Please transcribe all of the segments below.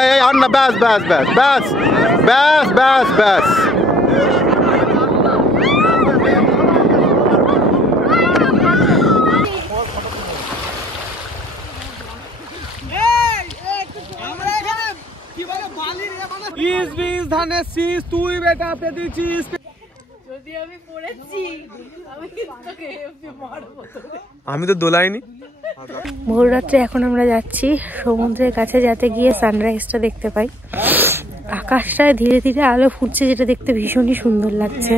এই আর না, ব্যাস ব্যাস ব্যাস ব্যাস ব্যাস ব্যাস ব্যাস। ধানের শীষ তুই বেটা পেতেছিস। আমি তো দোলাইনি। ভোর রাত্রে এখন আমরা যাচ্ছি সমুদ্রের কাছে, যাতে গিয়ে সানরাইজটা দেখতে পাই। আকাশটায় ধীরে ধীরে আলো ফুটছে, যেটা দেখতে ভীষণই সুন্দর লাগছে।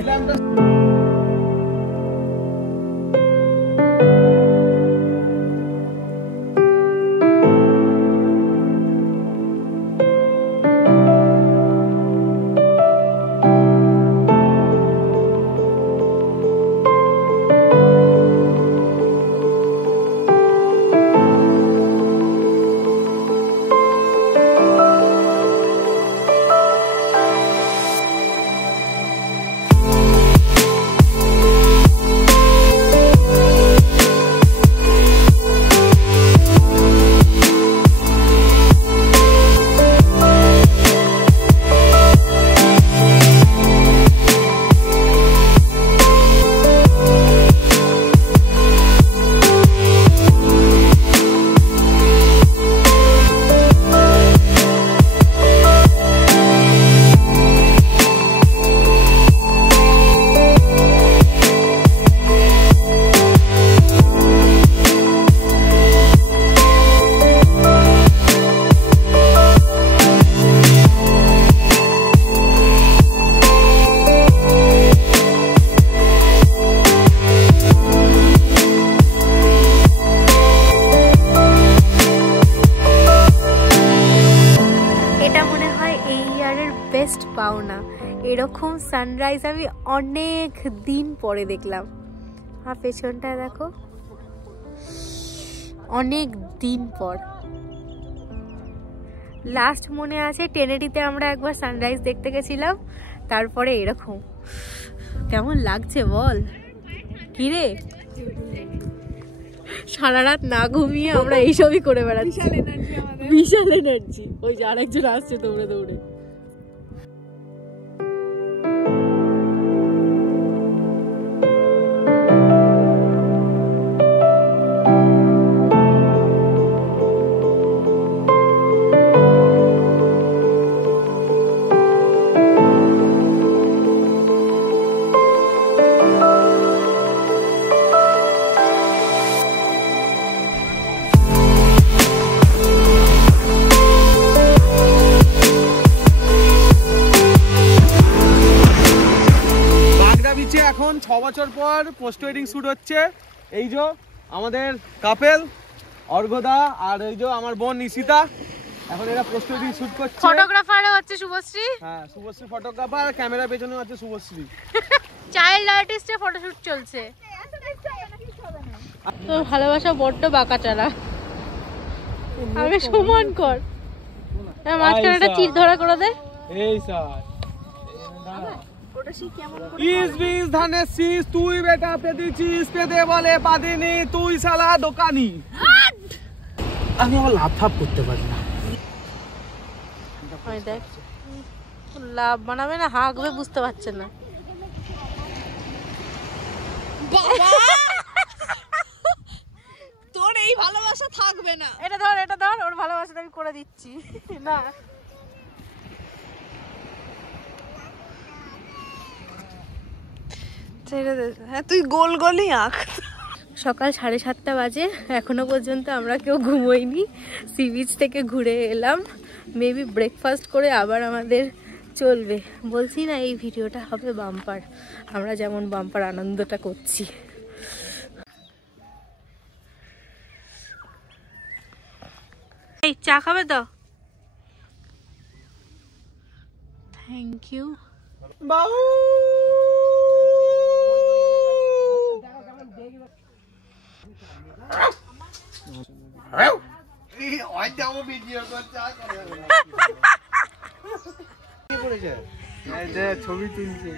পাওনা এরকম সানরাইজ আমি অনেক দিন পরে দেখলাম। আর পেছনটা দেখো, অনেক দিন পর। লাস্ট মনে আছে টেনেডিতে আমরা একবার সানরাইজ দেখতে গেছিলাম, তারপরে এরকম। কেমন লাগছে বল? কিরে, সারা রাত না ঘুমিয়ে আমরা এইসবই করে বেড়াচ্ছি। বিশাল এনার্জি। ওই যে আরেকজন আসছে দৌড়ে দৌড়ে। এখন 6 বছর পর পোস্ট ওয়েডিং শুট হচ্ছে। এই যে আমাদের কাপেল অর্ঘদা আর এই যে আমার বোন নিশিতা, এখন এরা পোস্ট ওয়েডিং শুট করছে। ফটোগ্রাফারও হচ্ছে শুভশ্রী। হ্যাঁ, শুভশ্রী ফটোগ্রাফার, ক্যামেরা পেছনেও আছে শুভশ্রী। চাইল্ড আর্টিস্টের ফটোশুট চলছে। তো ভালোবাসা বড্ড বাঁকাচারা। আগে সমান কর, মাঝখানে একটা চির ধরা করে দে। এই স্যার ইস ধানের শীষ তুই বেটা পেতেছিস, পেতে বলে পাদিনি তুই শালা দোকানি। আমি আবার লাভ থাপ করতে পারি না। দেখ লাভ বানাবে না হাঁকবে, বুঝতে পারছে না। তোর এই ভালোবাসা থাকবে না। এটা ধর, এটা ধর, ওর ভালোবাসাটা আমি করে দিচ্ছি না। হ্যাঁ, তুই গোল গোলই আঁক। সকাল 7:30 বাজে, এখনো পর্যন্ত আমরা কেউ ঘুমোইনি। সি বিচ থেকে ঘুরে এলাম, মেবি ব্রেকফাস্ট করে আবার আমাদের চলবে। বলছি না এই ভিডিওটা হবে বাম্পার, আমরা যেমন বাম্পার আনন্দটা করছি। এই চা খাবে তো? থ্যাংক ইউ বাবু। ছবি তুলছে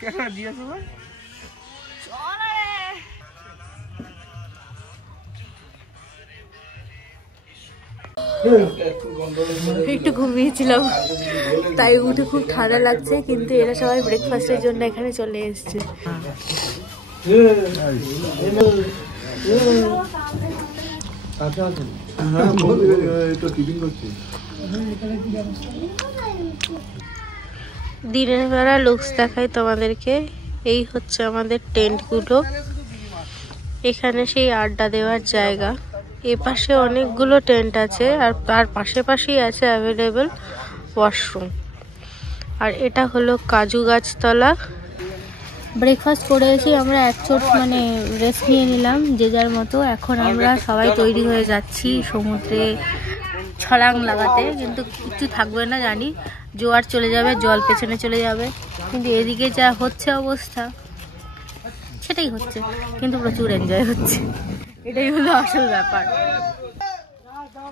কেন দিয়েছো? একটু ঘুমিয়েছিলাম, তাই উঠে খুব ঠান্ডা লাগছে, কিন্তু এরা সবাই ব্রেকফাস্টের জন্য এখানে চলে এসছে। দিনের বেলা লুকস দেখাই তোমাদেরকে। এই হচ্ছে আমাদের টেন্টগুলো, এখানে সেই আড্ডা দেওয়ার জায়গা। এ পাশে অনেকগুলো টেন্ট আছে, আর তার পাশেই আছে অ্যাভেলেবল ওয়াশরুম। আর এটা হলো কাজু গাছতলা। ব্রেকফাস্ট করে এসে আমরা এক চোট মানে রেস্ট নিয়ে নিলাম যে যার মতো। এখন আমরা সবাই তৈরি হয়ে যাচ্ছি সমুদ্রে ছলাং লাগাতে, কিন্তু কিছু থাকবে না জানি, জোয়ার চলে যাবে, জল পেছনে চলে যাবে। কিন্তু এদিকে যা হচ্ছে অবস্থা সেটাই হচ্ছে, কিন্তু প্রচুর এনজয় হচ্ছে, এটাই হলো আসল ব্যাপার।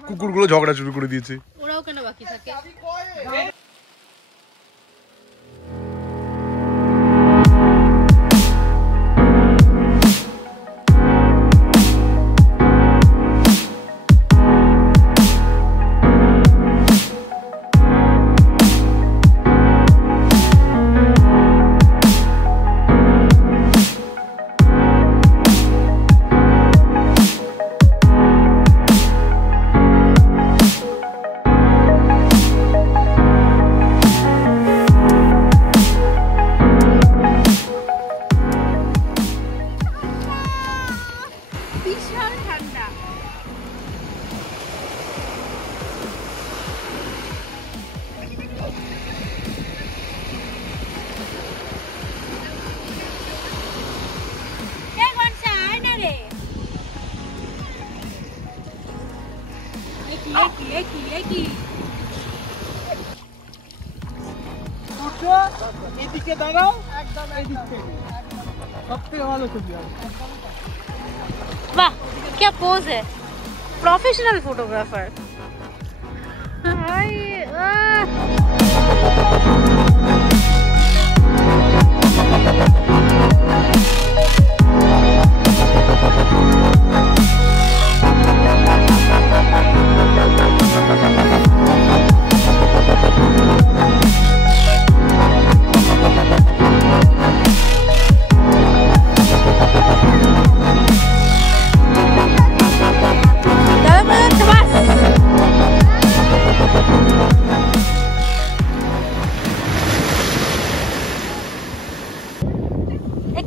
কুকুরগুলো ঝগড়া শুরু করে দিয়েছে। ওরাও কেন বাকি থাকে? এদিকে দাঁড়াও, একদম এদিক থেকে সবথেকে ভালো ছবি হবে। वाह क्या पोज है, प्रोफेशनल फोटोग्राफर।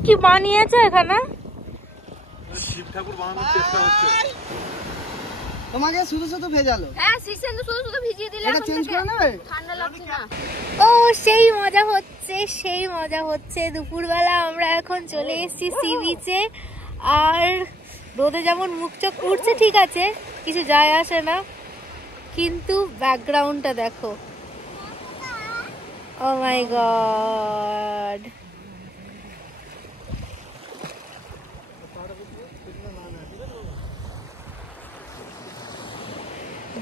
কি বানিয়েছে এখানে? শিব ঠাকুর বানানোর চেষ্টা হচ্ছে। তোমাকে শুধু শুধু ভেজালো। হ্যাঁ সিসেন্দু শুধু শুধু ভিজিয়ে দিলে এটা চেঞ্জ করে নেবে? ঠান্ডা লাগছে না। ও সেই মজা হচ্ছে, সেই মজা হচ্ছে। দুপুরবেলা আমরা এখন চলে এসেছি সি বিচে, আর রোদে যেমন মুখ চোখ পুড়ছে, ঠিক আছে, কিছু যায় আসে না, কিন্তু ব্যাকগ্রাউন্ডটা দেখো, ও মাই গড।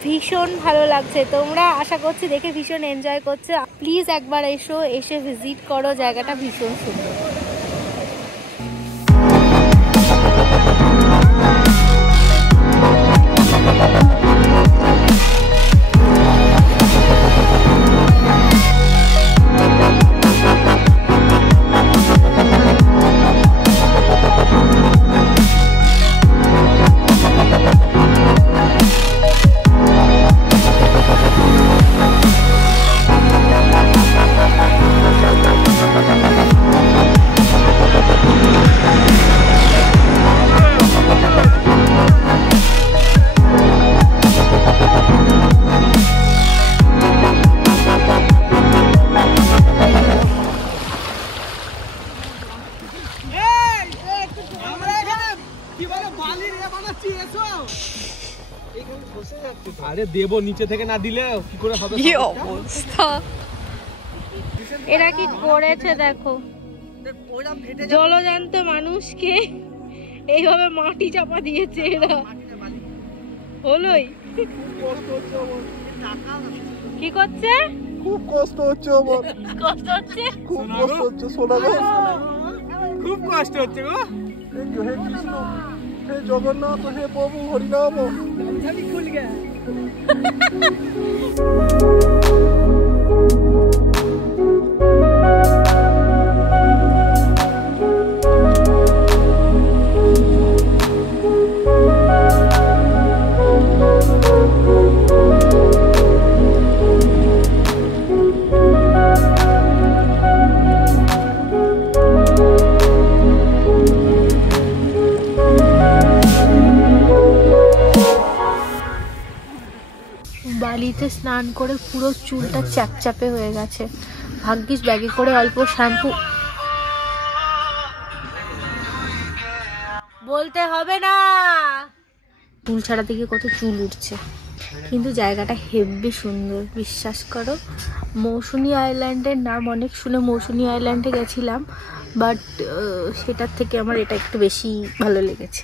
ভীষণ ভালো লাগছে, তোমরা আশা করছি দেখে ভীষণ এনজয় করছো। প্লিজ একবার এসে ভিজিট করো, জায়গাটা ভীষণ সুন্দর। আরে দেব, নিচে থেকে না দিলে কি করে হবে? কি অবস্থা! এরা কি করেছে দেখো, জলজান্ত মানুষকে এইভাবে মাটি চাপা দিয়েছে এরা। হলোই কি করছে? খুব কষ্ট হচ্ছে আমার, কষ্ট হচ্ছে, খুব কষ্ট হচ্ছে সোনা গো, খুব কষ্ট হচ্ছে গো। হে কৃষ্ণ, হে জগন্নাথ, হে প্রভু হরিনাম। বালিতে স্নান করে পুরো চুলটা চ্যাপচ্যাপে হয়ে গেছে। ভাগ্যিস ব্যাগে করে অল্প শ্যাম্পু, বলতে হবে না, চুল ছাড়াতে গিয়ে কত চুল উঠছে। কিন্তু জায়গাটা হেব্বি সুন্দর, বিশ্বাস করো। মৌসুমী আইল্যান্ডের নাম অনেক শুনে মৌসুমী আইল্যান্ডে গেছিলাম, বাট সেটার থেকে আমার এটা একটু বেশি ভালো লেগেছে।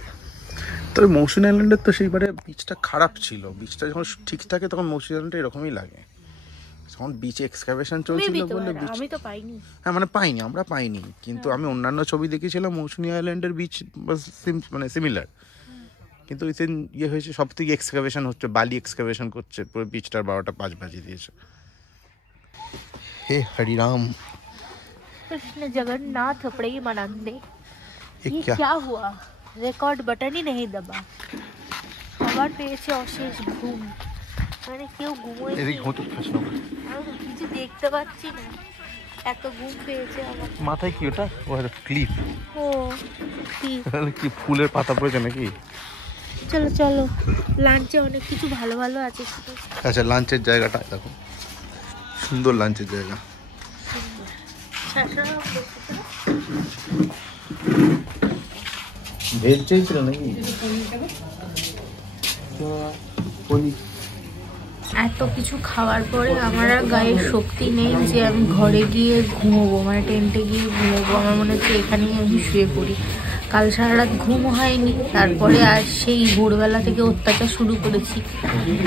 তবে মৌসুমী আইল্যান্ডের তো সেইবারে বিচটা খারাপ ছিল। বিচটা যখন ঠিক থাকে তখন মৌসুমী আইল্যান্ডে এরকমই লাগে। যখন বিচ এক্সকাভেশন চলছিল বলে আমি তো পাইনি। হ্যাঁ মানে পাইনি, আমরা পাইনি, কিন্তু আমি অন্যান্য ছবি দেখেছিলাম মৌসুমী আইল্যান্ডের বিচ মানে সিমিলার, কিন্তু ওই ইয়ে হয়েছে সব থেকে এক্সকাভেশন হচ্ছে, বালি এক্সকাভেশন করছে, পুরো বিচটার 12টা 5 বাজিয়ে দিয়েছে। হে হরিরাম কৃষ্ণ জগন্নাথ প্রেমানন্দে। ये ये क्या हुआ? রেকর্ড বাটনই নেই দবা। সবার পেয়েছে অশেষ ঘুম, মানে কেউ ঘুমোয় এদিকে হোঁচট খাস না, আমি কিছু দেখতে পাচ্ছি না, এত ঘুম পেয়েছে আমার। মাথায় কি ওটা? ও ক্লিপ, ও কি কি ফুলের পাতা পড়েছে নাকি? চলো চলো, লাঞ্চে অনেক কিছু ভালো ভালো আছে। আচ্ছা লাঞ্চের জায়গাটা দেখো, সুন্দর লাঞ্চের জায়গা। ভেজ চাইছিল নাকি? এত কিছু খাওয়ার পরে আমার আর গায়ে শক্তি নেই যে আমি ঘরে গিয়ে ঘুমোবো, মানে টেন্টে গিয়ে ঘুমোবো। আমার মনে হচ্ছে এখানেই আমি শুয়ে পড়ি। কাল সারা রাত ঘুম হয়নি, তারপরে আর সেই ভোরবেলা থেকে অত্যাচার শুরু করেছি,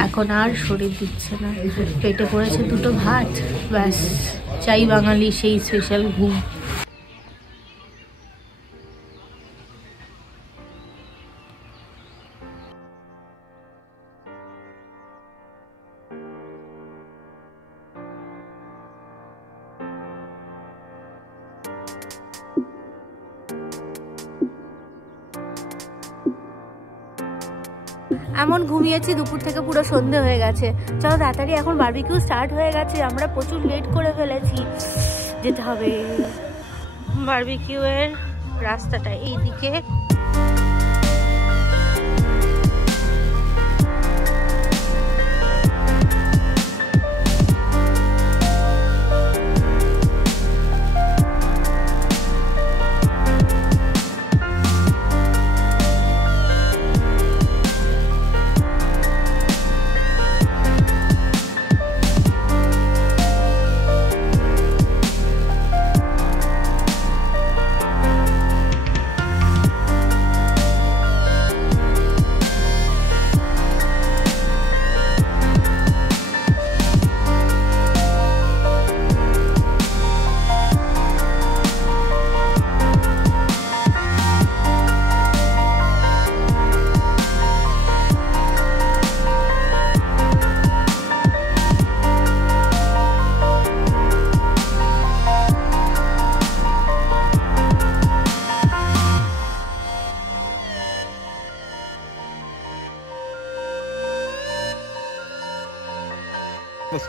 এখন আর শরীর দিচ্ছে না। পেটে পড়েছে 2টো ভাত, ব্যাস চাই বাঙালি সেই স্পেশাল ঘুম। এমন ঘুমিয়েছি দুপুর থেকে পুরো সন্ধে হয়ে গেছে। চলো তাড়াতাড়ি, এখন বারবিকিউ স্টার্ট হয়ে গেছে, আমরা প্রচুর লেট করে ফেলেছি, যেতে হবে। বারবিকিউ এর রাস্তাটা এইদিকে।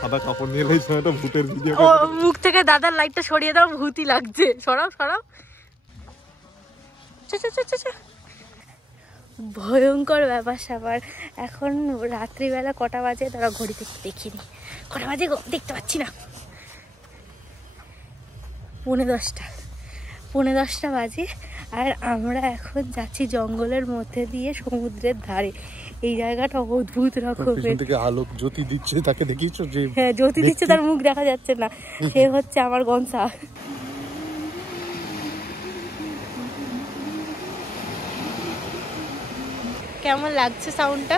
সাদা কাপড় নিয়ে লাইছে, একটা ভূতের ভিডিও। ও মুখ থেকে দাদার লাইটটা সরিয়ে দাও, ভূতি লাগছে। সরাও সরাও, ভয়ঙ্কর ব্যাপার স্যাপার। এখন রাত্রিবেলা কটা বাজে তারা ঘড়িতে দেখিনি, কটা বাজে দেখতে পাচ্ছি না। 10:15 বাজে। আর আমরা এখন যাচ্ছি জঙ্গলের মধ্যে দিয়ে সমুদ্রের ধারে। এই জায়গাটা অদ্ভুত রকমের, থেকে আলোক জ্যোতি দিচ্ছে, তাকে দেখিয়েছো যে? হ্যাঁ জ্যোতি দিচ্ছে, তার মুখ দেখা যাচ্ছে না, সে হচ্ছে আমার গনসা। কেমন লাগছে সাউন্ডটা?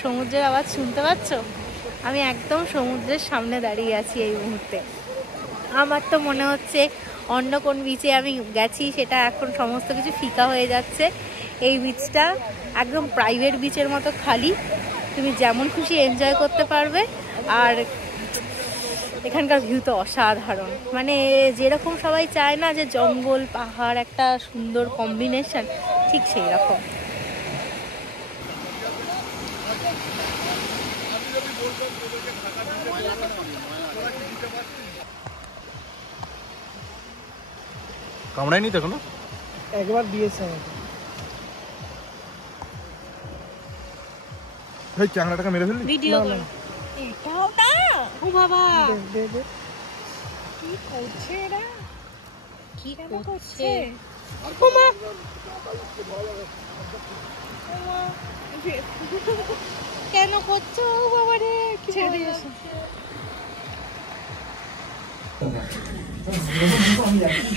সমুদ্রের আওয়াজ শুনতে পাচ্ছ? আমি একদম সমুদ্রের সামনে দাঁড়িয়ে আছি এই মুহূর্তে। আমার তো মনে হচ্ছে অন্য কোন বিচে আমি গেছি, সেটা এখন সমস্ত কিছু ফিকা হয়ে যাচ্ছে। এই বিচটা একদম প্রাইভেট বিচের মতো খালি, তুমি যেমন খুশি এনজয় করতে পারবে। আর এখানকার ভিউ তো অসাধারণ, মানে যেরকম সবাই চায় না যে জঙ্গল পাহাড় একটা সুন্দর কম্বিনেশন, ঠিক সেই রকম। কামড়ায়নি তো এখনো? একবার দিয়েছে আমাকে। এই চাংড়াটাকে মেরে ফেললি? ভিডিও করো। এটাও না, ও বাবা কি করছে এরা? কি করছে? কেন করছো বাবা রে? ছেড়ে দিয়েছে।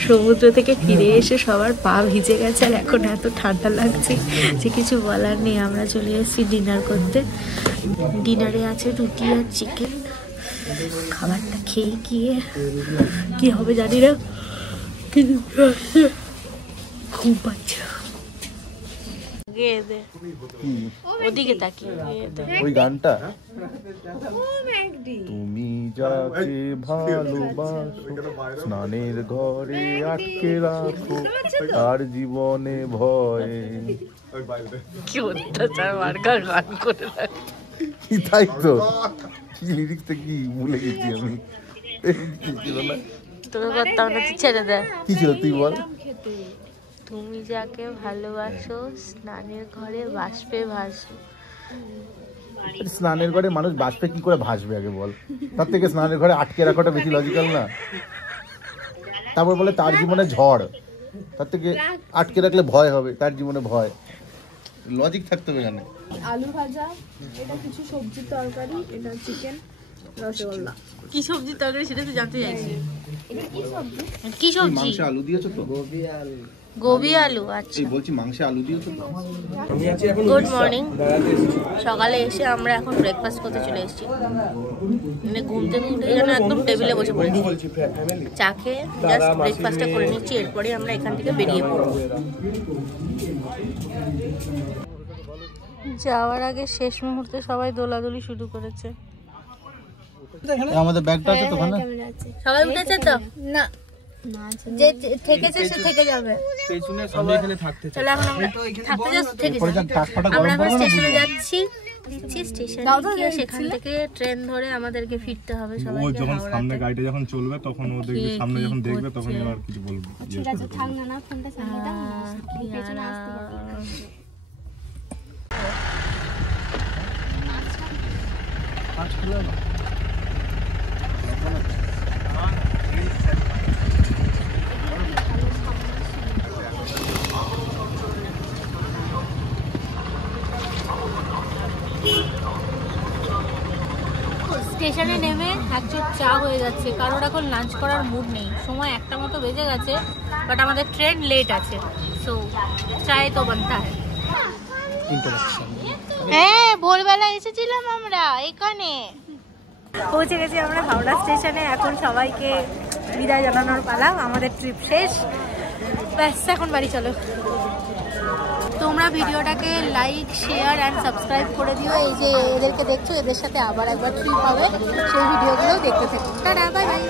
সমুদ্র থেকে ফিরে এসে সবার পা ভিজে গেছে আর এখন এত ঠান্ডা লাগছে যে কিছু বলার নেই। আমরা চলে এসেছি ডিনার করতে। ডিনারে আছে রুটি আর চিকেন। খাবারটা খেয়ে গিয়ে কি হবে জানি না, কিন্তু খুব বাচ্চা। ওদিকে তাকিয়ে ওই গানটা তুমি যাকে ভালোবাসো স্নানের ঘরে আটকে রাখো তার জীবনে ভয়ে। কি অত্যাচার মার্কার গান করে তাই তো, কি লিরিক্সটা কি ভুলে গেছি আমি। তোকে করতাম না, তুই ছেড়ে দে। কি ছিল তুই বল? তুমি যাকে ভালোবাসো স্নানের ঘরে বাষ্পে ভাসো। স্নানের ঘরে মানুষ বাষ্পে কি করে ভাসবে আগে বল? তার থেকে স্নানের ঘরে আটকে রাখাটা বেশি লজিক্যাল না? তারপর বলে তার জীবনে ঝড়, তার থেকে আটকে রাখলে ভয় হবে, তার জীবনে ভয়। লজিক থাকতে হবে জানে। আলু ভাজা, এটা কিছু সবজির তরকারি, এটা চিকেন, রসগোল্লা। কি সবজির তরকারি সেটা তো জানতে চাইছি। এটা কি সবজি? কি সবজি? মাংসে আলু দিয়েছো তো? গোবি আলু। আচ্ছা, এই বলছি মাংসে আলু দিয়েছো তো? Good morning. সকালে এসে আমরা এখন ব্রেকফাস্ট করতে চলে এসেছি। মানে ঘুম থেকে উঠে যেন একদম টেবিলে বসে পড়েছি। চা খেয়ে জাস্ট ব্রেকফাস্টটা করে নিচ্ছি, এরপরে আমরা এখান থেকে বেরিয়ে পড়ব। যাওয়ার আগে শেষ মুহূর্তে সবাই দোলাদুলি শুরু করেছে। আমাদের ব্যাগটা আছে তো ওখানে? সবাই উঠেছে তো? না, যে থেকেছে সে থেকে যাবে। পেছনে সবাই এখানে থাকতে চায়। তাহলে এখন আমরা থাকতে যাচ্ছি, থেকে আমরা এখন স্টেশনে যাচ্ছি। স্টেশনে গিয়ে সেখান থেকে ট্রেন ধরে আমাদেরকে ফিরতে হবে সবাইকে। যখন সামনে গাড়িটা যখন চলবে তখন ও দেখবে, সামনে যখন দেখবে তখন আর কিছু বলবে। ঠিক আছে, থাক না, না ফোনটা সামনে দাও, পেছনে আসতে পারবে। স্টেশনে নেমে এক চোখ চা হয়ে যাচ্ছে, কারোর এখন লাঞ্চ করার মুড নেই। সময় 1টা মতো বেজে গেছে, বাট আমাদের ট্রেন লেট আছে, সো চায় তো বানতা হ্যায়। হ্যাঁ, ভোরবেলা এসেছিলাম আমরা এখানে। পৌঁছে গেছি আমরা হাওড়া স্টেশনে। এখন সবাইকে বিদায় জানানোর পালা, আমাদের ট্রিপ শেষ। ব্যাস, এখন বাড়ি চলো। তোমরা ভিডিওটাকে লাইক, শেয়ার অ্যান্ড সাবস্ক্রাইব করে দিও। এই যে এদেরকে দেখছো, এদের সাথে আবার একবার ট্রিপ হবে, সেই ভিডিওগুলোও দেখতে থাকো। Tata, bye bye.